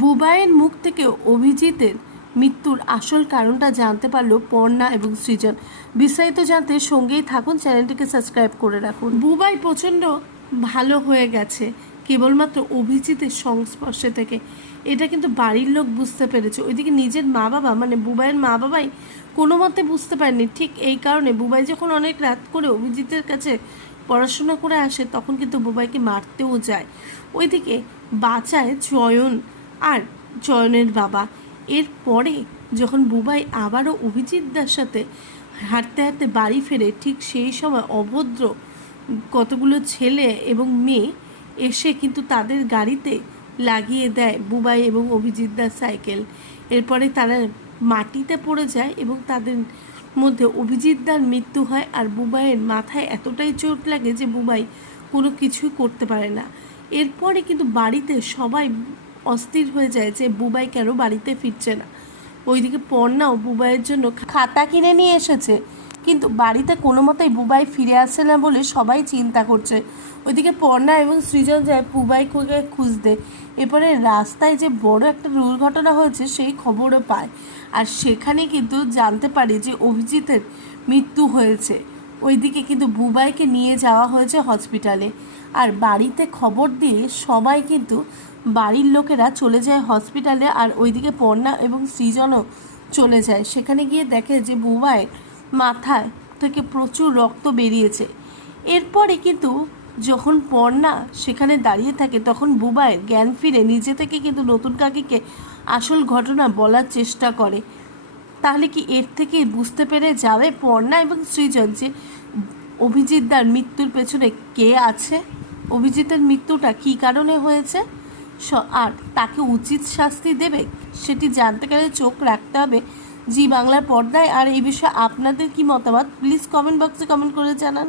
বুবাইয়ের মুখ থেকে অভিজিতের মৃত্যুর আসল কারণটা জানতে পারলো পর্ণা এবং সৃজন। বিস্তারিত জানতে সঙ্গেই থাকুন, চ্যানেলটিকে সাবস্ক্রাইব করে রাখুন। বুবাই প্রচণ্ড ভালো হয়ে গেছে কেবলমাত্র অভিজিতের সংস্পর্শে থেকে, এটা কিন্তু বাড়ির লোক বুঝতে পেরেছে। ওইদিকে নিজের মা বাবা মানে বুবাইয়ের মা বাবাই কোনো মতে বুঝতে পারেনি। ঠিক এই কারণে বুবাই যখন অনেক রাত করে অভিজিতের কাছে পড়াশোনা করে আসে তখন কিন্তু বুবাইকে মারতেও যায়। ওইদিকে বাঁচায় চয়ন আর চয়নের বাবা। এরপরে যখন বুবাই আবারও অভিজিৎদার সাথে হাঁটতে হাঁটতে বাড়ি ফেরে, ঠিক সেই সময় অভদ্র কতগুলো ছেলে এবং মেয়ে এসে কিন্তু তাদের গাড়িতে লাগিয়ে দেয় বুবাই এবং অভিজিৎদার সাইকেল। এরপরে তারা মাটিতে পড়ে যায় এবং তাদের মধ্যে অভিজিৎদার মৃত্যু হয়। আর বুবাইয়ের মাথায় এতটাই চোট লাগে যে বুবাই কোনো কিছুই করতে পারে না। এরপরে কিন্তু বাড়িতে সবাই অস্থির হয়ে যায় যে বুবাই কেন বাড়িতে ফিরছে না। ওইদিকে পর্ণাও বুবাইয়ের জন্য খাতা কিনে নিয়ে এসেছে, কিন্তু বাড়িতে কোনো মতেই বুবাই ফিরে আসছে না বলে সবাই চিন্তা করছে। ওইদিকে পর্ণা এবং সৃজন যায় বুবাইকে খুঁজতে। এরপরে রাস্তায় যে বড় একটা দুর্ঘটনা হয়েছে সেই খবরও পায়, আর সেখানে কিন্তু জানতে পারে যে অভিজিতের মৃত্যু হয়েছে। ওইদিকে কিন্তু বুবাইকে নিয়ে যাওয়া হয়েছে হসপিটালে। আর বাড়িতে খবর দিয়ে সবাই কিন্তু বাড়ির লোকেরা চলে যায় হসপিটালে। আর ওইদিকে পর্ণা এবং সৃজনও চলে যায়। সেখানে গিয়ে দেখে যে বুবাইয়ের মাথায় থেকে প্রচুর রক্ত বেরিয়েছে। এরপরে কিন্তু যখন পর্ণা সেখানে দাঁড়িয়ে থাকে তখন বুবাইয়ের জ্ঞান ফিরে নিজে থেকে কিন্তু নতুন কাকিকে আসল ঘটনা বলার চেষ্টা করে। তাহলে কি এর থেকে বুঝতে পেরে যাবে পর্ণা এবং সৃজন যে অভিজিৎদার মৃত্যুর পেছনে কে আছে, অভিজিতের মৃত্যুটা কী কারণে হয়েছে, আর তাকে উচিত শাস্তি দেবে? সেটি জানতে গেলে চোখ রাখতে হবে জি বাংলার পর্দায়। আর এই বিষয়ে আপনাদের কি মতামত প্লিজ কমেন্ট বক্সে কমেন্ট করে জানান।